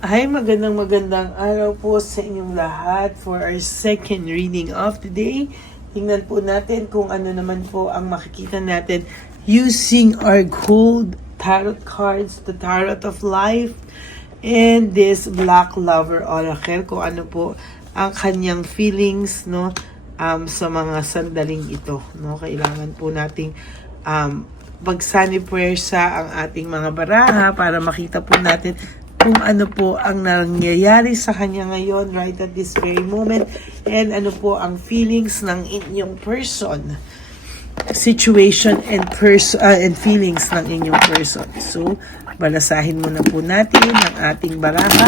Ay, magandang araw po sa inyong lahat for our second reading of the day. Tingnan po natin kung ano naman po ang makikita natin using our gold tarot cards, the Tarot of Life, and this Black Lover Oracle, kung ano po ang kanyang feelings, no, sa mga sandaling ito, no. Kailangan po nating pagsani puwersa ang ating mga baraha para makita po natin kung ano po ang nangyayari sa kanya ngayon right at this very moment, and ano po ang feelings ng inyong person, situation and feelings ng inyong person. So, balasahin muna po natin ang ating baraha.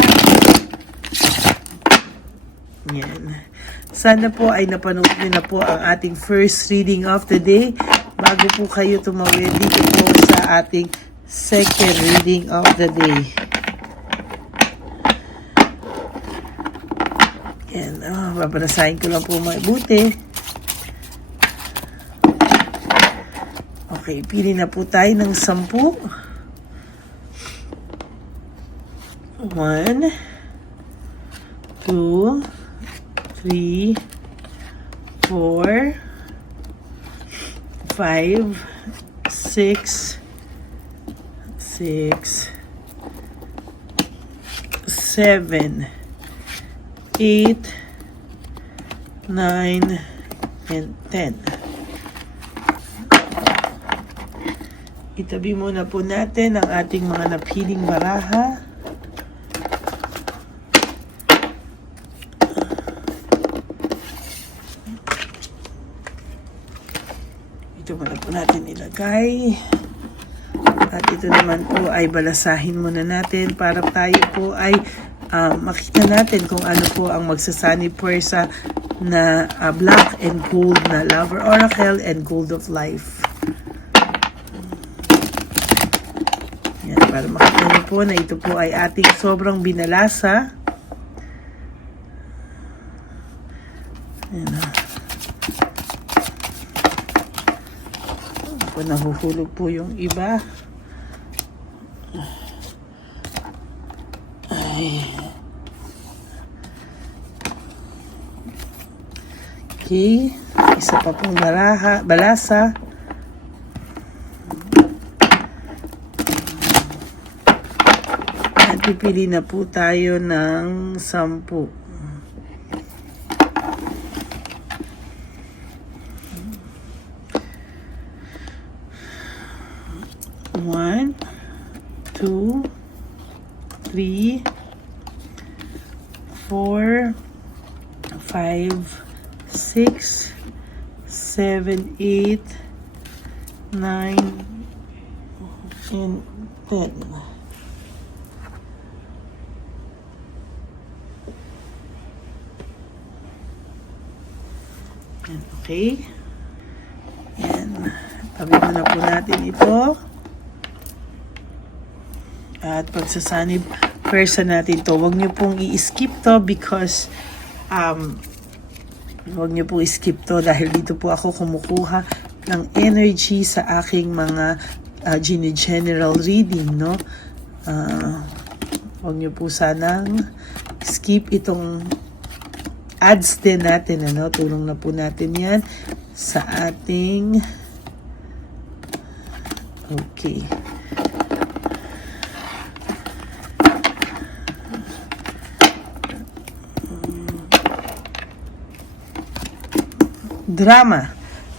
Yan. Sana po ay napanood niyo na po ang ating first reading of the day bago po kayo tumawid dito po sa ating second reading of the day. Yan, babarasahin ko lang po mabuti. Okay, pili na po tayo ng 10. 1, 2, 3, 4, 5, 6, 7, 8, 9, and 10. Itabi muna po natin ang ating mga napiling baraha. Ito muna po natin ilagay. At ito naman po ay balasahin muna natin para tayo po ay makita natin kung ano po ang magsasani puwersa na black and gold na Lover Oracle and Gold of Life. Yan, para makita niyo po na ito po ay ating sobrang binalasa. Yan. Nahuhulog po yung iba. Ay. Okay, isa pa pong balasa. At pipili na po tayo ng 10. 1, 2, 3, 4, 5, 6, 7, 8, 9, and 10. Okay. Yan. Tabi na po natin ito. At pagsasanib person natin to, huwag niyo pong i-skip to because huwag niyo po i-skip to dahil dito po ako kumukuha ng energy sa aking mga general reading, no? Huwag niyo po sanang skip itong ads din natin, ano? Tulong na po natin yan sa ating okay. Drama.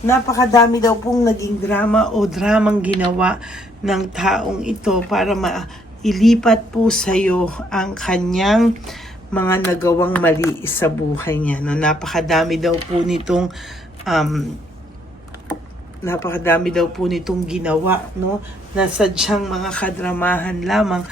Napakadami daw pong naging drama o dramang ginawa ng taong ito para mailipat po sa iyo ang kanyang mga nagawang mali sa buhay niya. No? Napakadami daw po nitong ginawa, no? Na sadyang mga kadramahan lamang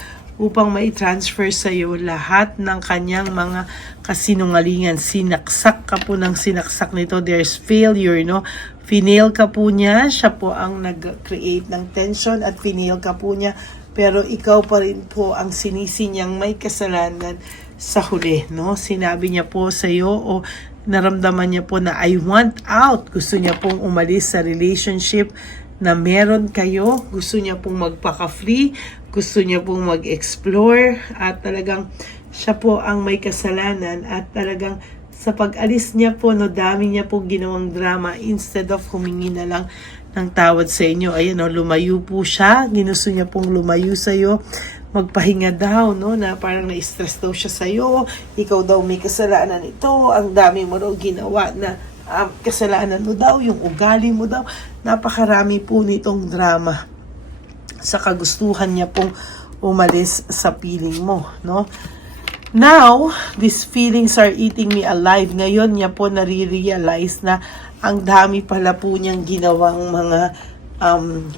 upang mai-transfer sa iyo lahat ng kanyang mga kasinungalingan. Sinaksak ka po ng sinaksak nito. There's failure, no? Finail ka po niya. Siya po ang nag-create ng tension at finail ka po niya. Pero ikaw pa rin po ang sinisi niyang may kasalanan sa huli, no? Sinabi niya po sa iyo o naramdaman niya po na I want out. Gusto niya pong umalis sa relationship na meron kayo. Gusto niya pong magpaka-free, gusto niya pong mag-explore, at talagang siya po ang may kasalanan, at talagang sa pag-alis niya po, no, dami niya po ginawang drama instead of humingi na lang ng tawad sa inyo. Ayan, no, lumayo po siya. Ginusto niya pong lumayo sa iyo. Magpahinga daw, no, na parang na-stress daw siya sa iyo. Ikaw daw may kasalanan ito. Ang dami mo daw ginawa na kasalanan mo daw, yung ugali mo daw. Napakarami po nitong drama. Sa kagustuhan niya pong umalis sa piling mo, no? Now, these feelings are eating me alive. Ngayon niya po nare-realize na ang dami pala po niyang ginawang mga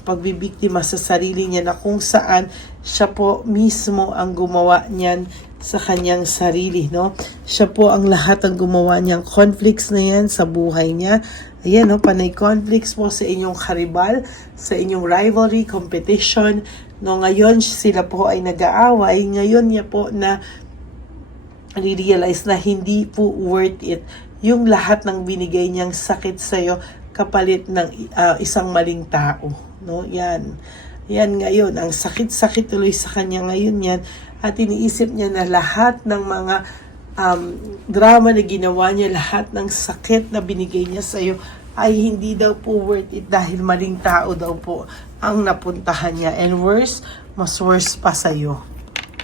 pagbibiktima sa sarili niya, na kung saan siya po mismo ang gumawa niyan sa kanyang sarili, no? Siya po ang lahat ang gumawa niyang conflicts na yan sa buhay niya. Ayan, no? Panay conflicts po sa inyong karibal, sa inyong rivalry, competition. No, ngayon sila po ay nag-aaway. Ngayon niya po na realize na hindi po worth it yung lahat ng binigay niyang sakit sa'yo kapalit ng isang maling tao, no? Yan ngayon, ang sakit-sakit tuloy sa kanya ngayon yan, at iniisip niya na lahat ng mga drama na ginawa niya, lahat ng sakit na binigay niya sa'yo ay hindi daw po worth it dahil maling tao daw po ang napuntahan niya, and worse, mas worse pa sa'yo,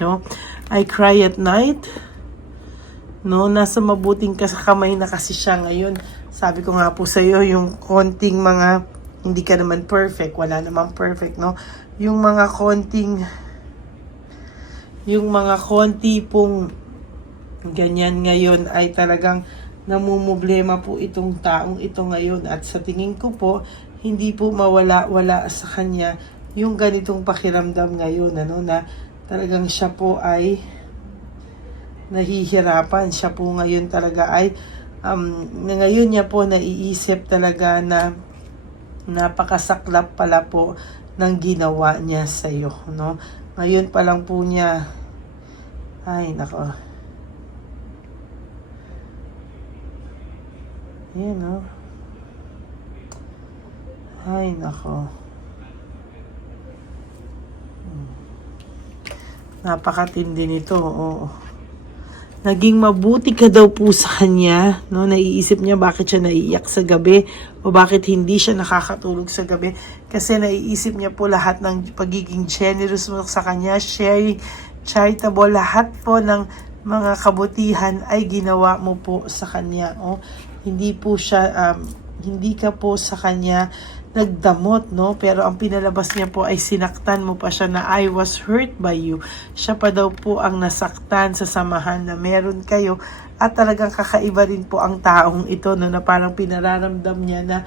no? I cry at night. No, nasa mabuting kamay na kasi siya ngayon. Sabi ko nga po sa iyo, yung konting mga, hindi ka naman perfect, wala namang perfect, no? Yung mga konti pong ganyan ngayon ay talagang namumblema po itong taong ito ngayon. At sa tingin ko po, hindi po mawala-wala sa kanya yung ganitong pakiramdam ngayon, ano, na talagang siya po ay nahihirapan. Siya po ngayon talaga ay ngayon niya po naiisip talaga na napakasaklap pala po ng ginawa niya sa iyo, no? Ngayon pa lang po niya, ay nako, ayan, no? Ay nako, napakatindi nito. Oo, naging mabuti ka daw po sa kanya, no? Naiisip niya bakit siya naiiyak sa gabi, o bakit hindi siya nakakatulog sa gabi, kasi naiisip niya po lahat ng pagiging generous mo sa kanya, sharing, charitable, lahat po ng mga kabutihan ay ginawa mo po sa kanya, oh. Hindi po siya hindi ka po sa kanya nagdamot, no? Pero ang pinalabas niya po ay sinaktan mo pa siya, na I was hurt by you. Siya pa daw po ang nasaktan sa samahan na meron kayo, at talagang kakaiba rin po ang taong ito, no, na parang pinararamdam niya na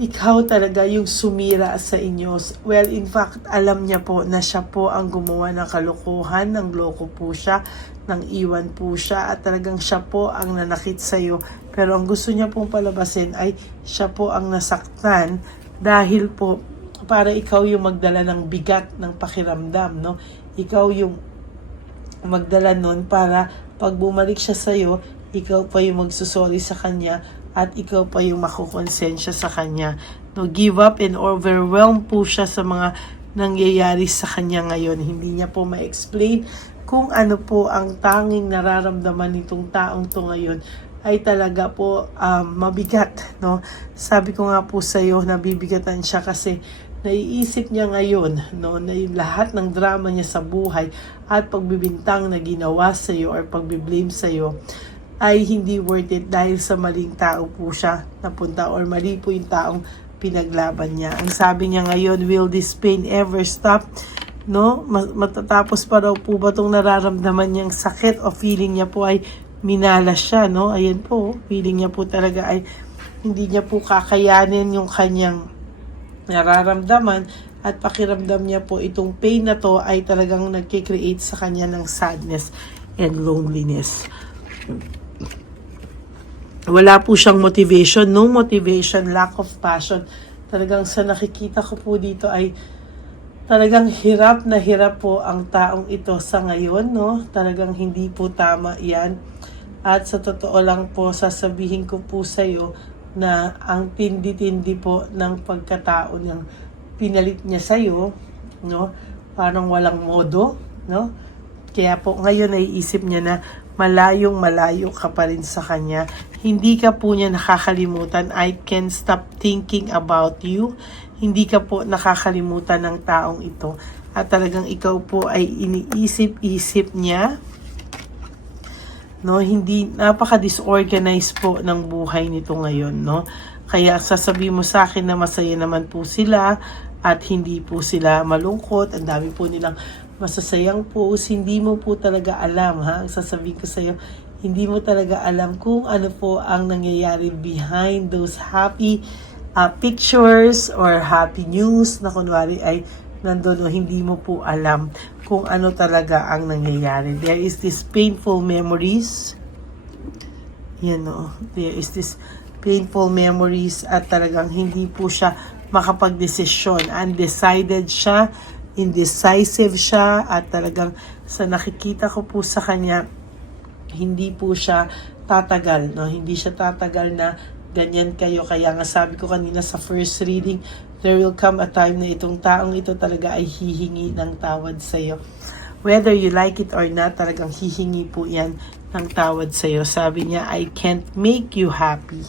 ikaw talaga yung sumira sa inyo. Well, in fact, alam niya po na siya po ang gumawa ng kalokohan, ng loko po siya, nang iwan po siya, at talagang siya po ang nanakit sa iyo. Pero ang gusto niya pong palabasin ay siya po ang nasaktan, dahil po para ikaw yung magdala ng bigat ng pakiramdam, no? Ikaw yung magdala nun para pag bumalik siya sa iyo, ikaw pa yung magsusoli sa kanya, at ikaw pa yung makukonsensya sa kanya, no? Give up and overwhelm po siya sa mga nangyayari sa kanya ngayon. Hindi niya po ma-explain kung ano po ang tanging nararamdaman nitong taong to ngayon ay talaga po mabigat, no? Sabi ko nga po sa iyo, nabibigatan siya kasi naiisip niya ngayon, no, na yung lahat ng drama niya sa buhay at pagbibintang na ginawa sa iyo or pagbiblame sa iyo ay hindi worth it dahil sa maling tao po siya napunta, or mali po yung taong pinaglaban niya. Ang sabi niya ngayon, will this pain ever stop? No? Matatapos pa daw po ba itong nararamdaman niyang sakit, o feeling niya po ay minalas siya, no? Ayan po, feeling niya po talaga ay hindi niya po kakayanin yung kanyang nararamdaman, at pakiramdam niya po itong pain na to ay talagang nagkikreate sa kanya ng sadness and loneliness. Wala po siyang motivation, no motivation, lack of passion. Talagang sa nakikita ko po dito ay talagang hirap na hirap po ang taong ito sa ngayon, no? Talagang hindi po tama yan. At sa totoo lang po, sasabihin ko po sa iyo, na ang tindi-tindi po ng pagkatao ng pinalit niya sa'yo, no? Parang walang modo, no? Kaya po ngayon naiisip niya na malayong malayo ka pa rin sa kanya. Hindi ka po niya nakakalimutan. I can't stop thinking about you. Hindi ka po nakakalimutan ng taong ito. At talagang ikaw po ay iniisip-isip niya. No, hindi, napaka-disorganized po ng buhay nito ngayon, no? Kaya sasabihin mo sa akin na masaya naman po sila at hindi po sila malungkot. Ang dami po nilang masasayang post. Hindi mo po talaga alam, ha? Sasabihin ko sa iyo, hindi mo talaga alam kung ano po ang nangyayari behind those happy pictures or happy news na kunwari ay nandun, o hindi mo po alam kung ano talaga ang nangyayari. There is this painful memories. Yan o. There is this painful memories at talagang hindi po siya makapag-desisyon. Undecided siya, indecisive siya, at talagang sa nakikita ko po sa kanya, hindi po siya tatagal, no? Hindi siya tatagal na ganyan kayo. Kaya nga sabi ko kanina sa first reading, there will come a time na itong taong ito talaga ay hihingi ng tawad sa'yo. Whether you like it or not, talagang hihingi po yan ng tawad sa'yo. Sabi niya, I can't make you happy.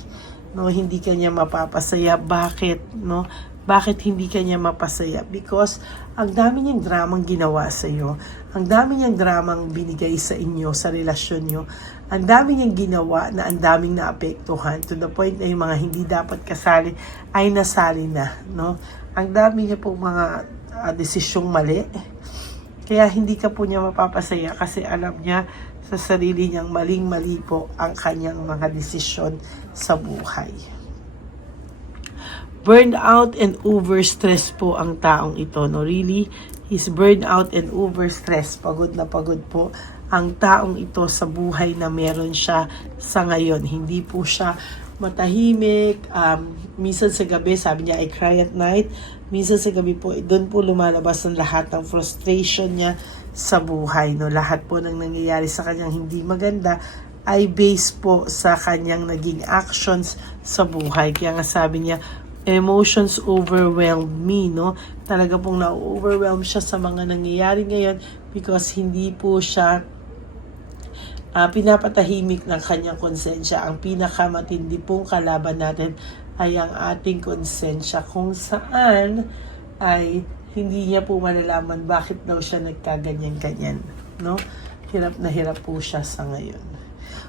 No, hindi ka niya mapapasaya. Bakit? No? Bakit hindi ka niya mapasaya? Because ang dami niyang dramang ginawa sa iyo. Ang dami niyang dramang binigay sa inyo, sa relasyon niyo. Ang dami niyang ginawa na ang daming naapektuhan to the point na yung mga hindi dapat kasali ay nasali na, no? Ang dami niya po mga desisyong mali. Kaya hindi ka po niya mapapasaya kasi alam niya sa sarili niyang maling-mali po ang kanyang mga desisyon sa buhay. Burned out and overstressed po ang taong ito, no? Really, he's burned out and overstressed. Pagod na pagod po ang taong ito sa buhay na meron siya sa ngayon. Hindi po siya matahimik. Minsan sa gabi, sabi niya, I cry at night. Minsan sa gabi po, doon po lumalabas ang lahat ng frustration niya sa buhay, no? Lahat po ng nangyayari sa kanyang hindi maganda ay based po sa kanyang naging actions sa buhay. Kaya nga sabi niya, emotions overwhelm me, no? Talaga pong na-overwhelm siya sa mga nangyayari ngayon because hindi po siya pinapatahimik ng kanyang konsensya. Ang pinakamatindi pong kalaban natin ay ang ating konsensya, kung saan ay hindi niya po malalaman bakit daw siya nagkaganyan-ganyan, no? Hirap na hirap po siya sa ngayon.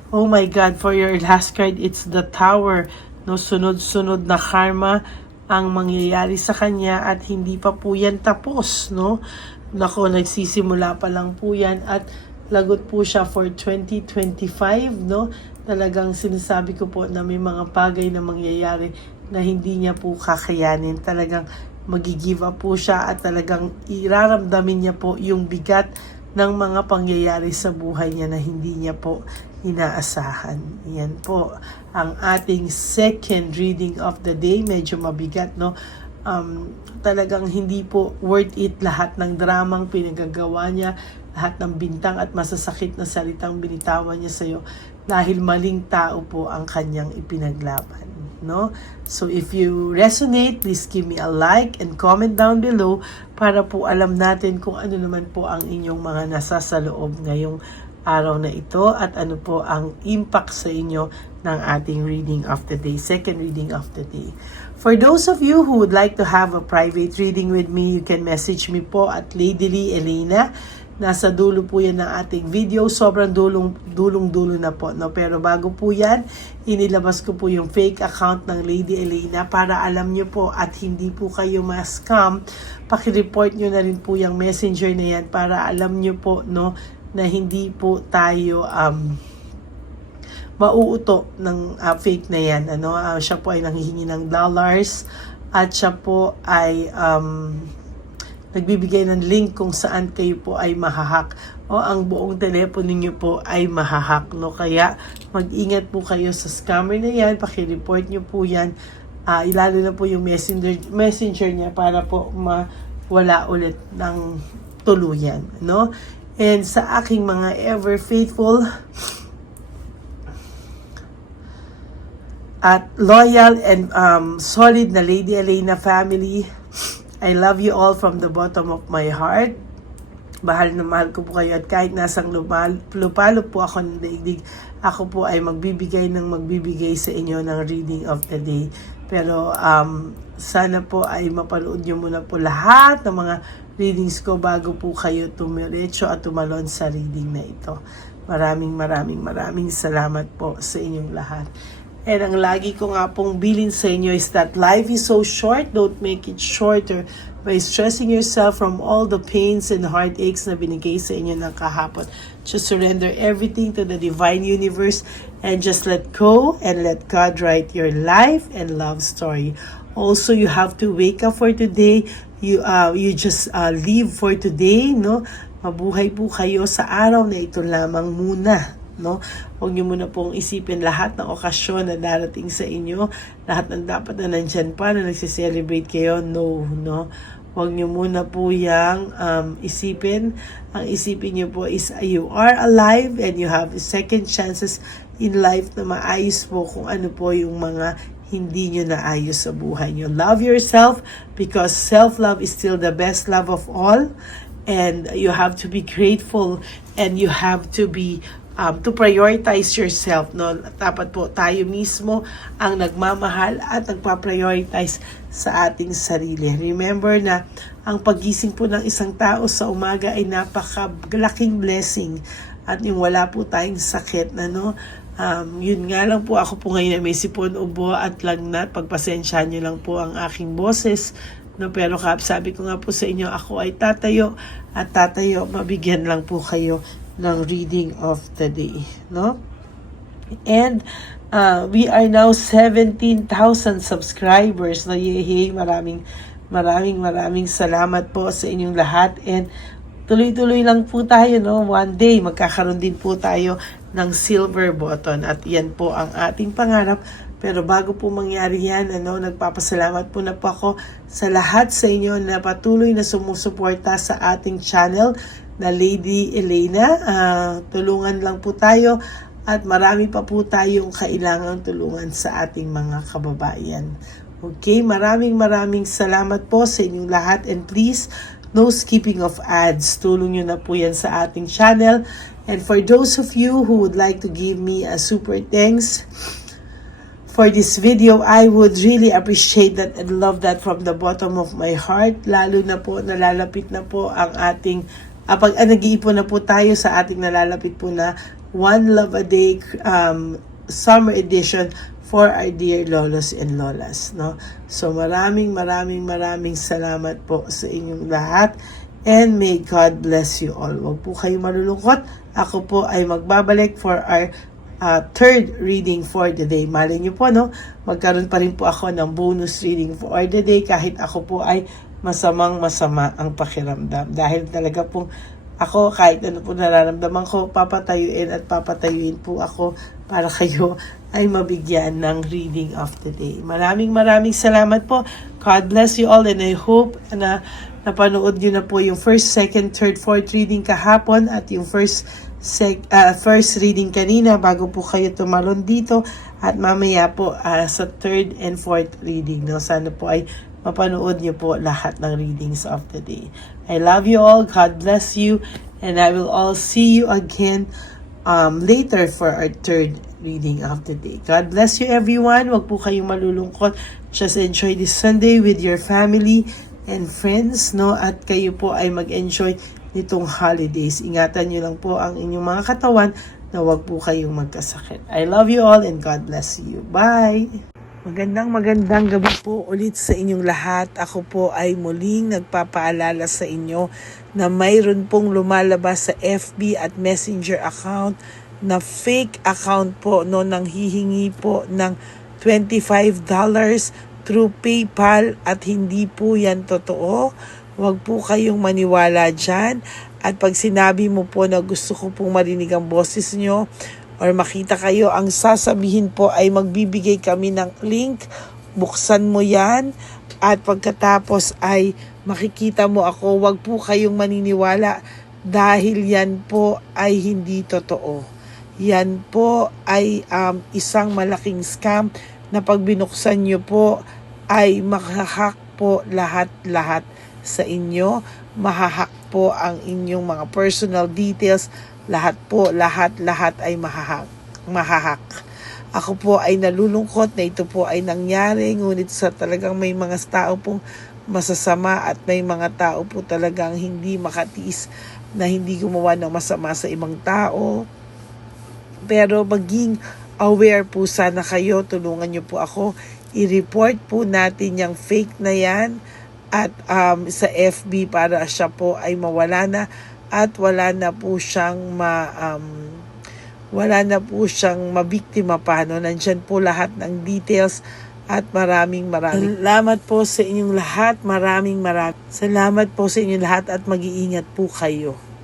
Oh my God, for your last card, it's the Tower. No, sunod-sunod na karma ang mangyayari sa kanya at hindi pa po yan tapos, no? Nako, nagsisimula pa lang po yan at lagot po siya for 2025, no? Talagang sinasabi ko po na may mga bagay na mangyayari na hindi niya po kakayanin. Talagang mag-give up po siya at talagang iraramdamin niya po yung bigat ng mga pangyayari sa buhay niya na hindi niya po inaasahan. Yan po ang ating second reading of the day. Medyo mabigat, no? Talagang hindi po worth it lahat ng dramang pinagagawa niya, lahat ng bintang at masasakit na salitang binitawan niya sa iyo dahil maling tao po ang kanyang ipinaglaban, no? So if you resonate, please give me a like and comment down below para po alam natin kung ano naman po ang inyong mga nasa sa loob ngayong araw na ito at ano po ang impact sa inyo ng ating reading of the day, second reading of the day. For those of you who would like to have a private reading with me, you can message me po at Lady Lee Elena. Nasa dulo po yan ng ating video. Sobrang dulong-dulo na po, no? Pero bago po yan, inilabas ko po yung fake account ng Lady Elena para alam nyo po at hindi po kayo ma-scam. Paki-report nyo na rin po yung messenger na yan para alam nyo po, no, na hindi po tayo mauuto ng fake na yan. Ano? Siya po ay nanghihingi ng dollars at siya po ay nagbibigay ng link kung saan kayo po ay mahahack o ang buong telepono niyo po ay mahahack, no? Kaya mag-ingat po kayo sa scammer na yan, paki-report niyo po yan, ilalo na po yung messenger niya para po mawala ulit ng tuluyan, no? And sa aking mga ever faithful at loyal and solid na Lady Elena family. I love you all from the bottom of my heart. Mahal na mahal ko po kayo at kahit nasang lupalo po ako ng daigdig, ako po ay magbibigay sa inyo ng reading of the day. Pero sana po ay mapanood nyo muna po lahat ng mga readings ko bago po kayo tumiretso at tumalon sa reading na ito. Maraming salamat po sa inyong lahat. And ang lagi ko nga pong bilin sa inyo is that life is so short, don't make it shorter by stressing yourself from all the pains and heartaches na binigay sa inyo ng kahapon. Just surrender everything to the divine universe and just let go and let God write your life and love story. Also, you have to wake up for today. You just live for today, no? Mabuhay po kayo sa araw na ito lamang muna, no? Huwag niyo muna pong isipin lahat ng okasyon na darating sa inyo, lahat ng dapat na nandyan pa na nagsiselebrate kayo. No. Huwag niyo muna po yang isipin. Ang isipin niyo po is you are alive and you have second chances in life na maayos po kung ano po yung mga hindi nyo naayos sa buhay nyo. Love yourself because self-love is still the best love of all. And you have to be grateful and you have to be to prioritize yourself, no? Dapat po tayo mismo ang nagmamahal at nagpa-prioritize sa ating sarili. Remember na ang pagising po ng isang tao sa umaga ay napakalaking blessing at yung wala po tayong sakit na, no? Yun nga lang po, ako po ngayon may sipon, ubo at lagnat. Pagpasensyahan nyo lang po ang aking boses, no? Pero sabi ko nga po sa inyo, ako ay tatayo mabigyan lang po kayo ng reading of the day, no? And we are now 17,000 subscribers, no? Yay, maraming salamat po sa inyong lahat and tuloy-tuloy lang po tayo, no? One day magkakaroon din po tayo ng silver button at yan po ang ating pangarap. Pero bago po mangyari yan, nagpapasalamat po na po ako sa lahat sa inyo na patuloy na sumusuporta sa ating channel na Lady Elena. Tulungan lang po tayo at marami pa po tayong kailangang tulungan sa ating mga kababayan. Okay, maraming salamat po sa inyong lahat and please, no skipping of ads. Tulong nyo na po yan sa ating channel. And for those of you who would like to give me a super thanks for this video, I would really appreciate that and love that from the bottom of my heart. Lalo na po, nalalapit na po ang ating, nag-iipon na po tayo sa ating nalalapit po na One Love a Day Summer Edition for our dear lolos and lolas, no? So maraming salamat po sa inyong lahat and may God bless you all. Huwag po kayong malulungkot. Ako po ay magbabalik for our third reading for the day. Malay niyo po, no? Magkaroon pa rin po ako ng bonus reading for the day kahit ako po ay masama ang pakiramdam. Dahil talaga po ako, kahit ano po nararamdaman ko, papatayuin po ako para kayo ay mabigyan ng reading of the day. Maraming salamat po. God bless you all and I hope na napanood nyo na po yung first, second, third, fourth reading kahapon at yung first reading kanina bago po kayo tumalon dito at mamaya po sa third and fourth reading. No? Sana po ay mapanood nyo po lahat ng readings of the day. I love you all. God bless you. And I will all see you again later for our third reading of the day. God bless you everyone. Huwag po kayong malulungkot. Just enjoy this Sunday with your family and friends, no? At kayo po ay mag-enjoy nitong holidays. Ingatan nyo lang po ang inyong mga katawan na huwag po kayong magkasakit. I love you all and God bless you. Bye! Magandang gabi po ulit sa inyong lahat. Ako po ay muling nagpapaalala sa inyo na mayroon pong lumalabas sa FB at Messenger account na fake account po, no, nang hihingi po ng $25 through PayPal at hindi po yan totoo. Huwag po kayong maniwala dyan. At pag sinabi mo po na gusto ko pong marinig ang boses nyo or makita kayo, ang sasabihin po ay magbibigay kami ng link. Buksan mo yan at pagkatapos ay makikita mo ako. Huwag po kayong maniniwala dahil yan po ay hindi totoo. Yan po ay isang malaking scam na pag binuksan nyo po ay makahak po lahat-lahat sa inyo. Mahahak po ang inyong mga personal details. Lahat po, lahat ay mahahak. Ako po ay nalulungkot na ito po ay nangyari, ngunit sa talagang may mga tao pong masasama at may mga tao po talagang hindi makatiis na hindi gumawa ng masama sa ibang tao. Pero maging aware po sana kayo, tulungan niyo po ako, i-report po natin yung fake na yan at sa FB para siya po ay mawala na at wala na po siyang mabiktima pa. No? Nandyan po lahat ng details at maraming salamat po sa inyong lahat. Maraming salamat po sa inyong lahat at mag-iingat po kayo.